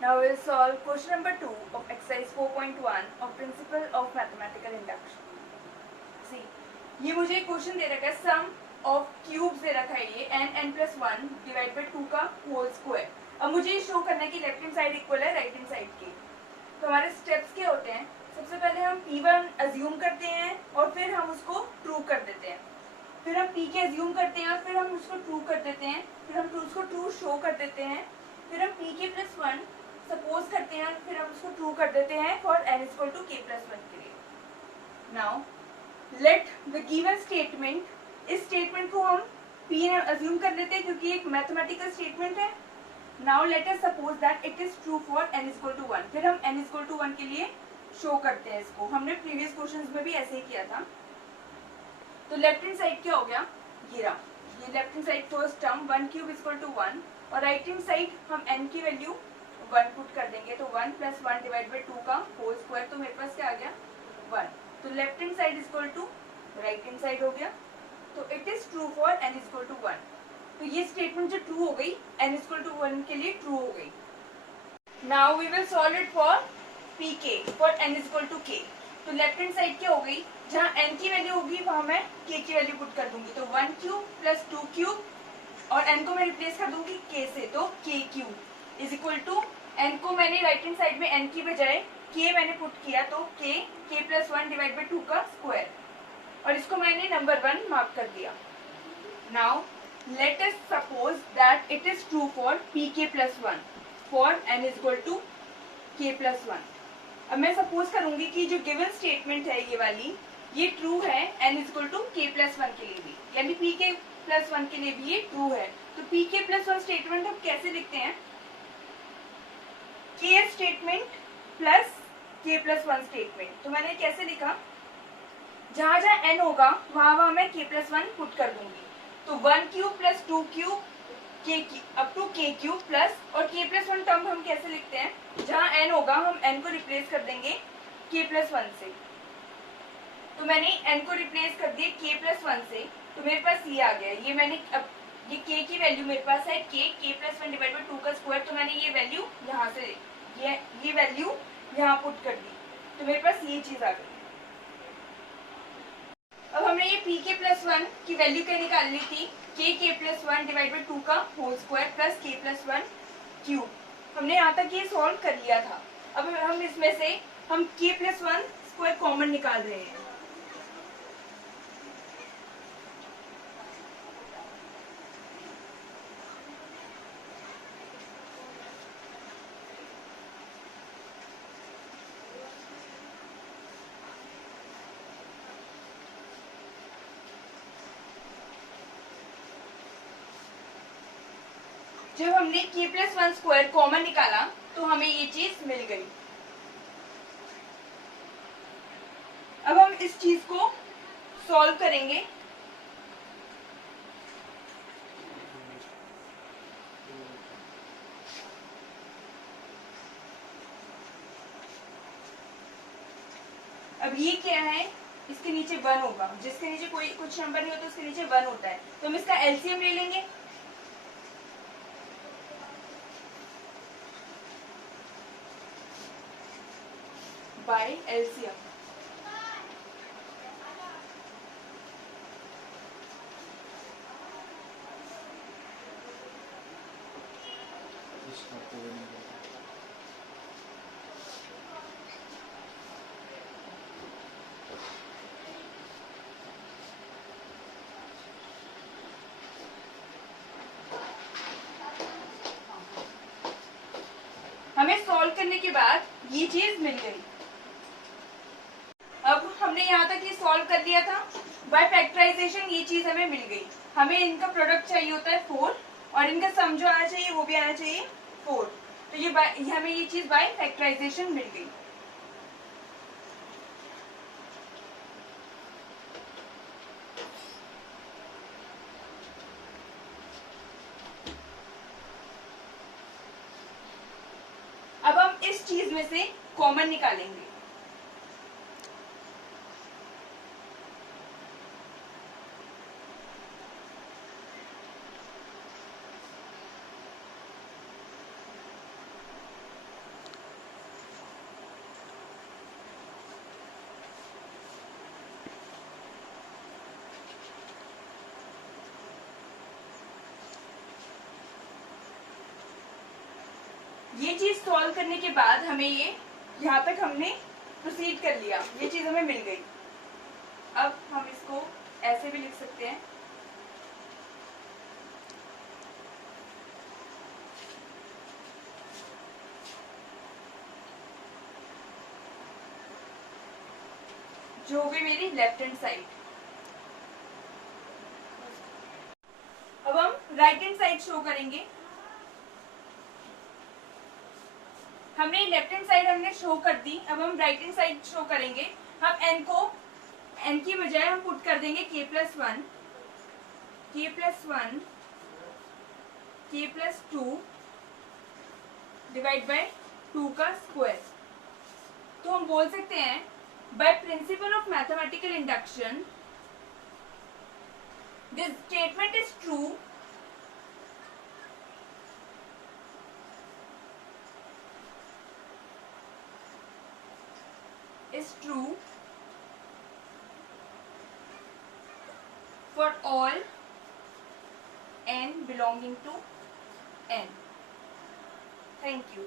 Now we will solve question number 2 of exercise 4.1 of principle of mathematical induction. See, ये मुझे question दे रखा है सम of cubes दे रखा है ये n+1 डिवाइड बाई 2 का होल स्क्वायर. अब मुझे ये शो करना है कि लेफ्ट हैंड साइड इक्वल है राइट हैंड साइड के. तो हमारे स्टेप्स क्या होते हैं? सबसे पहले हम P1 अज्यूम करते हैं और फिर हम उसको ट्रू कर देते हैं. फिर हम P के अज्यूम करते हैं और फिर हम उसको ट्रू कर देते हैं. फिर हम उसको ट्रू शो कर देते हैं. फिर हम P के +1 सपोज करते हैं और फिर हम उसको ट्रू कर देते हैं फॉर n=k+1 के लिए. Now let the given statement, इस स्टेटमेंट को हम P ने अज्यूम कर लेते हैं क्योंकि एक मैथमेटिकल स्टेटमेंट है. Now let us suppose that it is true for n=1. फिर हम n=1 के लिए शो करते हैं इसको. हमने प्रीवियस क्वेश्चंस में भी ऐसे ही किया था. तो लेफ्ट हैंड साइड क्या हो गया? ये left hand side first term 1³ = 1 और राइट हैंड साइड हम n की वैल्यू 1 पुट कर देंगे. तो 1 + 1 डिवाइड बाई 2 का होल स्क्वायर. तो मेरे पास क्या आ गया? 1. तो left hand side equal to right hand side हो गया. तो it is true for n=1. तो ये स्टेटमेंट जो ट्रू हो गई n=1 के लिए ट्रू हो गई. Now we will solve it for pk for n=k. तो लेफ्ट हैंड साइड क्या हो गई? जहाँ n की वैल्यू होगी वहां मैं k की वैल्यू पुट कर दूंगी. तो 1³ + 2³ और n को मैं रिप्लेस कर दूंगी k से. तो k³ = n को मैंने राइट हैंड साइड में n की बजाय k मैंने पुट किया. तो k+1 डिवाइड बाई 2 का स्क्वायर और इसको मैंने नंबर 1 मार्क कर दिया. Now let us suppose that it is true for pk+1 for n=k+1. अब मैं सपोज करूंगी कि जो गिवन स्टेटमेंट है ये वाली, ये ट्रू है n=k+1 के लिए भी, यानी pk+1 के लिए भी ये ट्रू है. तो pk+1 स्टेटमेंट हम कैसे लिखते हैं? k statement plus k+1 statement. तो मैंने कैसे लिखा? जहां जहां n होगा वहां वहां मैं k+1 पुट कर दूंगी. तो 1³ + 2³ k up to k³ plus और k+1 टर्म हम कैसे लिखते हैं? जहां n होगा हम n को रिप्लेस कर देंगे k+1 से. तो मैंने n को रिप्लेस कर दिया k+1 से. तो मेरे पास ये आ गया. ये मैंने अब ये k की वैल्यू मेरे पास है k+1 डिवाइड बाई 2 का स्क्वायर. तो मैंने ये वैल्यू यहाँ से ये वैल्यू यहाँ पुट कर दी. तो मेरे पास ये चीज आ गई. अब हमने ये pk+1 की वैल्यू क्या निकाल ली थी? k+1 डिवाइड बाई 2 का होल स्क्वायर प्लस k+1³. हमने यहाँ तक ये सॉल्व कर लिया था. अब हम इसमें से हम k+1 स्क्वायर कॉमन निकाल रहे हैं. जब हमने k+1 स्क्वायर कॉमन निकाला तो हमें ये चीज मिल गई. अब हम इस चीज को सॉल्व करेंगे. अब ये क्या है? इसके नीचे 1 होगा. जिसके नीचे कोई कुछ नंबर नहीं होता उसके नीचे 1 होता है. तो हम इसका एलसीएम ले लेंगे. Bye LCM. हमें सॉल्व करने के बाद ये चीज मिल गई. अब हमने यहाँ तक ये सॉल्व कर लिया था. बाय फैक्टराइजेशन ये चीज हमें मिल गई. हमें इनका प्रोडक्ट चाहिए होता है 4 और इनका सम जो आना चाहिए वो भी आना चाहिए 4. तो ये हमें ये चीज बाय फैक्टराइजेशन मिल गई. अब हम इस चीज में से कॉमन निकालेंगे. ये चीज सॉल्व करने के बाद हमें ये यहाँ तक हमने प्रोसीड कर लिया, ये चीज हमें मिल गई। अब हम इसको ऐसे भी लिख सकते हैं, जो हो गई मेरी लेफ्ट हैंड साइड। अब हम राइट हैंड साइड शो करेंगे। हमने लेफ्ट हैंड साइड हमने शो कर दी, अब हम राइट हैंड साइड शो करेंगे। हम एन की बजाय हम पुट कर देंगे k plus 1, k plus 1, k plus 2 divide by 2 का स्क्वायर। तो हम बोल सकते हैं by principle of mathematical induction this statement is true for all n belonging to n. Thank you.